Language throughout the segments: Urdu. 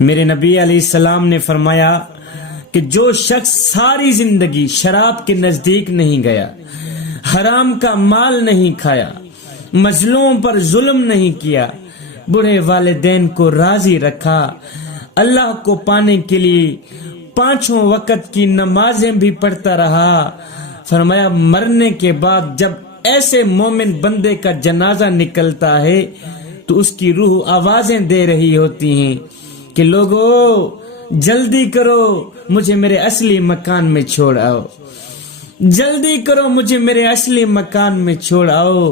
میرے نبی علیہ السلام نے فرمایا کہ جو شخص ساری زندگی شراب کے نزدیک نہیں گیا، حرام کا مال نہیں کھایا، مظلوم پر ظلم نہیں کیا، بوڑھے والدین کو راضی رکھا، اللہ کو پانے کے لیے 5 وقت کی نمازیں بھی پڑھتا رہا، فرمایا مرنے کے بعد جب ایسے مومن بندے کا جنازہ نکلتا ہے تو اس کی روح آوازیں دے رہی ہوتی ہیں کہ لوگو جلدی کرو مجھے میرے اصلی مکان میں چھوڑ آؤ، جلدی کرو مجھے میرے اصلی مکان میں چھوڑ آؤ،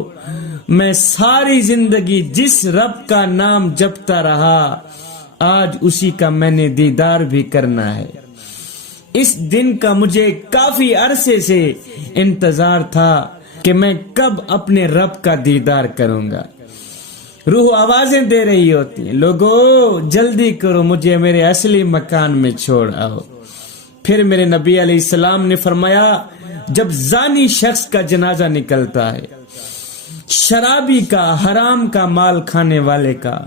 میں ساری زندگی جس رب کا نام جپتا رہا آج اسی کا میں نے دیدار بھی کرنا ہے۔ اس دن کا مجھے کافی عرصے سے انتظار تھا کہ میں کب اپنے رب کا دیدار کروں گا۔ روح آوازیں دے رہی ہوتی ہیں، لوگو جلدی کرو مجھے میرے اصلی مکان میں چھوڑ آؤ۔ پھر میرے نبی علیہ السلام نے فرمایا جب زانی شخص کا جنازہ نکلتا ہے، شرابی کا، حرام کا مال کھانے والے کا،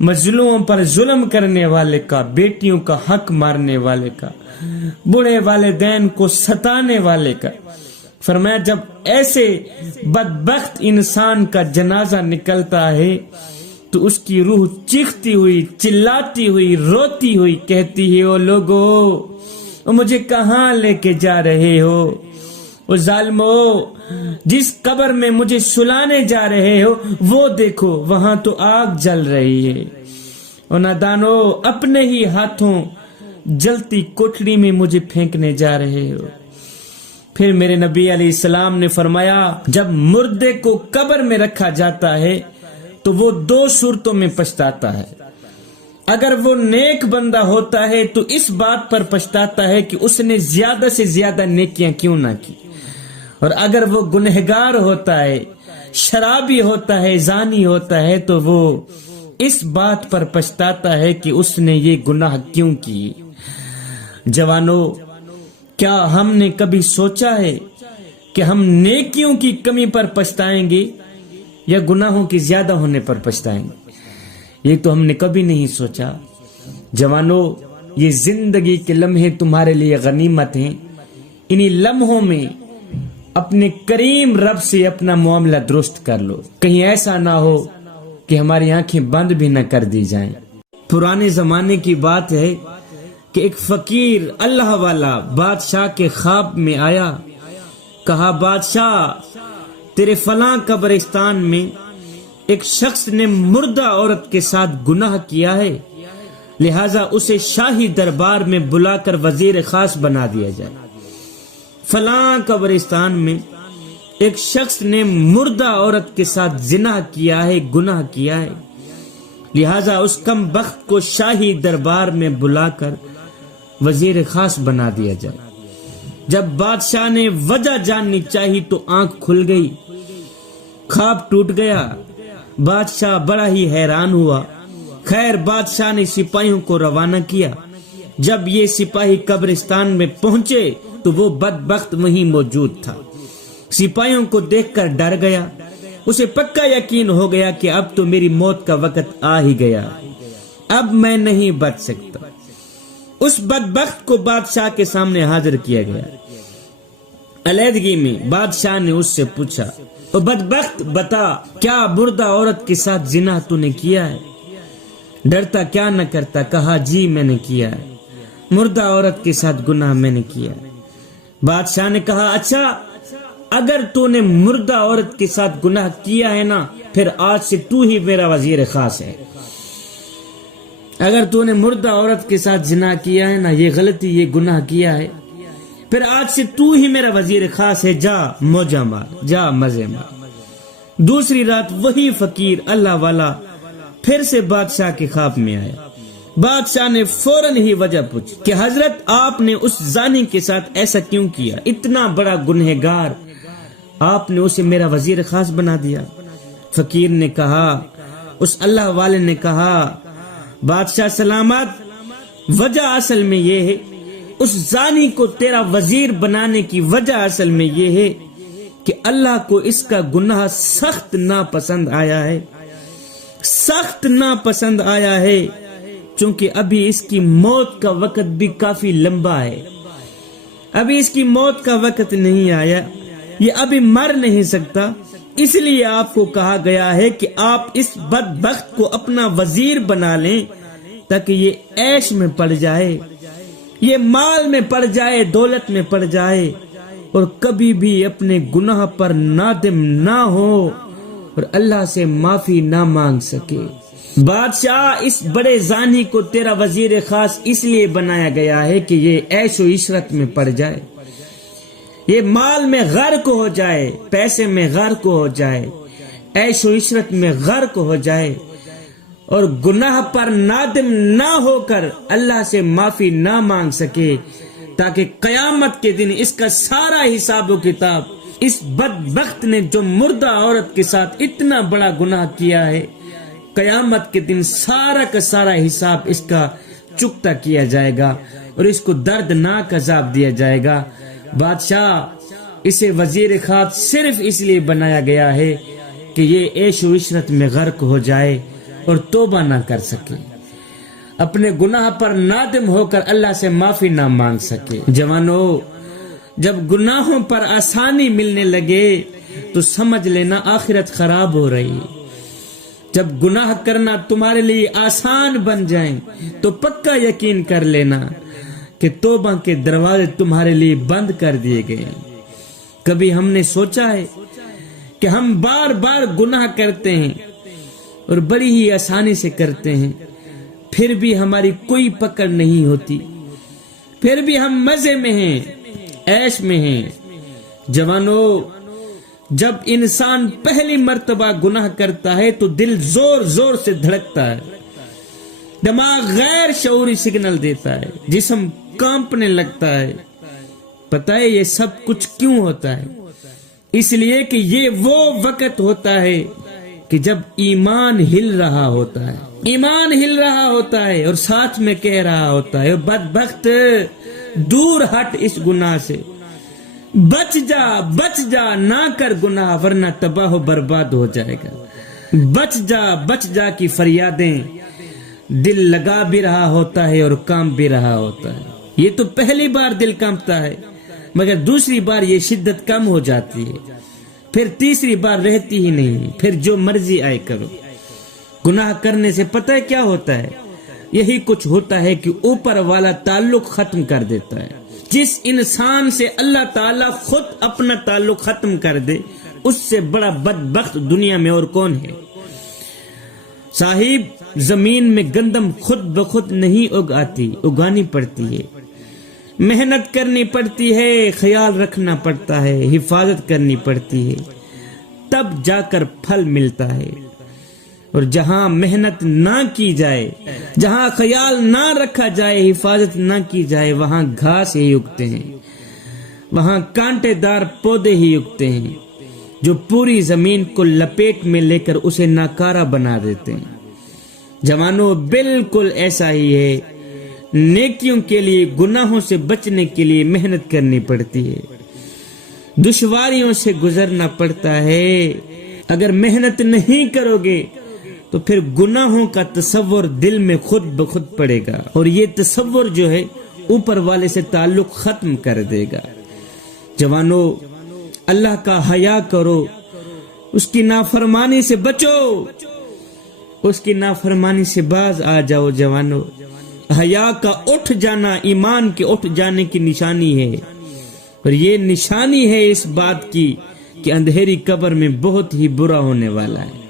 مظلوم پر ظلم کرنے والے کا، بیٹیوں کا حق مارنے والے کا، بوڑھے والدین کو ستانے والے کا، فرمایا جب ایسے بدبخت انسان کا جنازہ نکلتا ہے تو اس کی روح چیختی ہوئی، چلاتی ہوئی، روتی ہوئی کہتی ہے او لوگو مجھے کہاں لے کے جا رہے ہو، او ظالمو جس قبر میں مجھے سلانے جا رہے ہو وہ دیکھو وہاں تو آگ جل رہی ہے، او نادانو اپنے ہی ہاتھوں جلتی کوٹڑی میں مجھے پھینکنے جا رہے ہو۔ پھر میرے نبی علیہ السلام نے فرمایا جب مردے کو قبر میں رکھا جاتا ہے تو وہ 2 صورتوں میں پچھتاتا ہے۔ اگر وہ نیک بندہ ہوتا ہے تو اس بات پر پچھتاتا ہے کہ اس نے زیادہ سے زیادہ نیکیاں کیوں نہ کی، اور اگر وہ گنہگار ہوتا ہے، شرابی ہوتا ہے، زانی ہوتا ہے تو وہ اس بات پر پچھتاتا ہے کہ اس نے یہ گناہ کیوں کی۔ جوانو، کیا ہم نے کبھی سوچا ہے کہ ہم نیکیوں کی کمی پر پچھتائیں گے یا گناہوں کی زیادہ ہونے پر پچھتائیں گے؟ یہ تو ہم نے کبھی نہیں سوچا۔ جوانو، یہ زندگی کے لمحے تمہارے لیے غنیمت ہیں، انہی لمحوں میں اپنے کریم رب سے اپنا معاملہ درست کر لو، کہیں ایسا نہ ہو کہ ہماری آنکھیں بند بھی نہ کر دی جائیں۔ پرانے زمانے کی بات ہے کہ ایک فقیر اللہ والا بادشاہ کے خواب میں آیا، کہا بادشاہ تیرے فلاں قبرستان میں ایک شخص نے مردہ عورت کے ساتھ گناہ کیا ہے، لہٰذا اسے شاہی دربار میں بلا کر وزیر خاص بنا دیا جائے۔ فلاں قبرستان میں ایک شخص نے مردہ عورت کے ساتھ زنا کیا ہے، گناہ کیا ہے، لہٰذا اس کم بخت کو شاہی دربار میں بلا کر وزیر خاص بنا دیا جائے۔ جب بادشاہ نے وجہ جاننی چاہی تو آنکھ کھل گئی، خواب ٹوٹ گیا، بادشاہ بڑا ہی حیران ہوا۔ خیر بادشاہ نے سپاہیوں کو روانہ کیا، جب یہ سپاہی قبرستان میں پہنچے تو وہ بدبخت وہیں موجود تھا۔ سپاہیوں کو دیکھ کر ڈر گیا، اسے پکا یقین ہو گیا کہ اب تو میری موت کا وقت آ ہی گیا، اب میں نہیں بچ سکتا۔ اس بدبخت کو بادشاہ کے سامنے حاضر کیا گیا۔ علیحدگی میں بادشاہ نے اس سے پوچھا او بدبخت بتا کیا مردہ عورت کے ساتھ زنا تو نے کیا ہے؟ ڈرتا کیا نہ کرتا کہا جی میں نے کیا ہے، مردہ عورت کے ساتھ گناہ میں نے کیا ہے۔ بادشاہ نے کہا اچھا اگر تو نے مردہ عورت کے ساتھ گناہ کیا ہے نا پھر آج سے تو ہی میرا وزیر خاص ہے۔ اگر تو نے مردہ عورت کے ساتھ زنا کیا ہے نا، یہ غلطی، یہ گناہ کیا ہے، پھر آج سے تو ہی میرا وزیر خاص ہے، جا موجہ مار، جا مزے مار۔ دوسری رات وہی فقیر اللہ والا پھر سے بادشاہ کے خواب میں آیا۔ بادشاہ نے فوراً ہی وجہ پوچھی کہ حضرت آپ نے اس زانی کے ساتھ ایسا کیوں کیا، اتنا بڑا گنہگار آپ نے اسے میرا وزیر خاص بنا دیا۔ فقیر نے کہا، اس اللہ والے نے کہا بادشاہ سلامت، وجہ اصل میں یہ ہے، اس زانی کو تیرا وزیر بنانے کی وجہ اصل میں یہ ہے کہ اللہ کو اس کا گناہ سخت ناپسند آیا ہے، سخت ناپسند آیا ہے، چونکہ ابھی اس کی موت کا وقت بھی کافی لمبا ہے، ابھی اس کی موت کا وقت نہیں آیا، یہ ابھی مر نہیں سکتا، اس لیے آپ کو کہا گیا ہے کہ آپ اس بدبخت کو اپنا وزیر بنا لیں تاکہ یہ عیش میں پڑ جائے، یہ مال میں پڑ جائے، دولت میں پڑ جائے، اور کبھی بھی اپنے گناہ پر نادم نہ ہو اور اللہ سے معافی نہ مانگ سکے۔ بادشاہ، اس بڑے زانی کو تیرا وزیر خاص اس لیے بنایا گیا ہے کہ یہ عیش و عشرت میں پڑ جائے، یہ مال میں غرق ہو جائے، پیسے میں غرق ہو جائے، عیش و عشرت میں غرق ہو جائے، اور گناہ پر نادم نہ ہو کر اللہ سے معافی نہ مانگ سکے، تاکہ قیامت کے دن اس کا سارا حساب و کتاب، اس بدبخت نے جو مردہ عورت کے ساتھ اتنا بڑا گناہ کیا ہے، قیامت کے دن سارا کا سارا حساب اس کا چکتا کیا جائے گا اور اس کو دردناک عذاب دیا جائے گا۔ بادشاہ، اسے وزیر خاص صرف اس لیے بنایا گیا ہے کہ یہ عیش و عشرت میں غرق ہو جائے اور توبہ نہ کر سکے، اپنے گناہ پر نادم ہو کر اللہ سے معافی نہ مانگ سکے۔ جوانو، جب گناہوں پر آسانی ملنے لگے تو سمجھ لینا آخرت خراب ہو رہی ہے، جب گناہ کرنا تمہارے لیے آسان بن جائیں تو پکا یقین کر لینا کہ توبہ کے دروازے تمہارے لیے بند کر دیے گئے ہیں۔ کبھی ہم نے سوچا ہے کہ ہم بار بار گناہ کرتے ہیں اور بڑی ہی آسانی سے کرتے ہیں، پھر بھی ہماری کوئی پکڑ نہیں ہوتی، پھر بھی ہم مزے میں ہیں، عیش میں ہیں۔ جوانو، جب انسان پہلی مرتبہ گناہ کرتا ہے تو دل زور زور سے دھڑکتا ہے، دماغ غیر شعوری سگنل دیتا ہے، جسم کانپنے لگتا ہے۔ پتہ ہے یہ سب کچھ کیوں ہوتا ہے؟ اس لیے کہ یہ وہ وقت ہوتا ہے کہ جب ایمان ہل رہا ہوتا ہے، ایمان ہل رہا ہوتا ہے اور ساتھ میں کہہ رہا ہوتا ہے، بدبخت دور ہٹ اس گناہ سے، بچ جا بچ جا، نہ کر گناہ ورنہ تباہ و برباد ہو جائے گا، بچ جا کی فریادیں دل لگا بھی رہا ہوتا ہے اور کام بھی رہا ہوتا ہے۔ یہ تو پہلی بار دل کانپتا ہے، مگر دوسری بار یہ شدت کم ہو جاتی ہے، پھر تیسری بار رہتی ہی نہیں، پھر جو مرضی آئے کرو۔ گناہ کرنے سے پتہ ہے کیا ہوتا ہے؟ یہی کچھ ہوتا ہے کہ اوپر والا تعلق ختم کر دیتا ہے۔ جس انسان سے اللہ تعالیٰ خود اپنا تعلق ختم کر دے، اس سے بڑا بدبخت دنیا میں اور کون ہے؟ صاحب، زمین میں گندم خود بخود نہیں اگاتی، اگانی پڑتی ہے، محنت کرنی پڑتی ہے، خیال رکھنا پڑتا ہے، حفاظت کرنی پڑتی ہے، تب جا کر پھل ملتا ہے۔ اور جہاں محنت نہ کی جائے، جہاں خیال نہ رکھا جائے، حفاظت نہ کی جائے، وہاں گھاس ہی اگتے ہیں، وہاں کانٹے دار پودے ہی اگتے ہیں جو پوری زمین کو لپیٹ میں لے کر اسے ناکارہ بنا دیتے ہیں۔ جوانوں، بالکل ایسا ہی ہے، نیکیوں کے لیے، گناہوں سے بچنے کے لیے محنت کرنی پڑتی ہے، دشواریوں سے گزرنا پڑتا ہے۔ اگر محنت نہیں کرو گے تو پھر گناہوں کا تصور دل میں خود بخود پڑے گا، اور یہ تصور جو ہے اوپر والے سے تعلق ختم کر دے گا۔ جوانو، اللہ کا حیا کرو، اس کی نافرمانی سے بچو، اس کی نافرمانی سے باز آ جاؤ۔ جوانو، حیا کا اٹھ جانا ایمان کے اٹھ جانے کی نشانی ہے، اور یہ نشانی ہے اس بات کی کہ اندھیری قبر میں بہت ہی برا ہونے والا ہے۔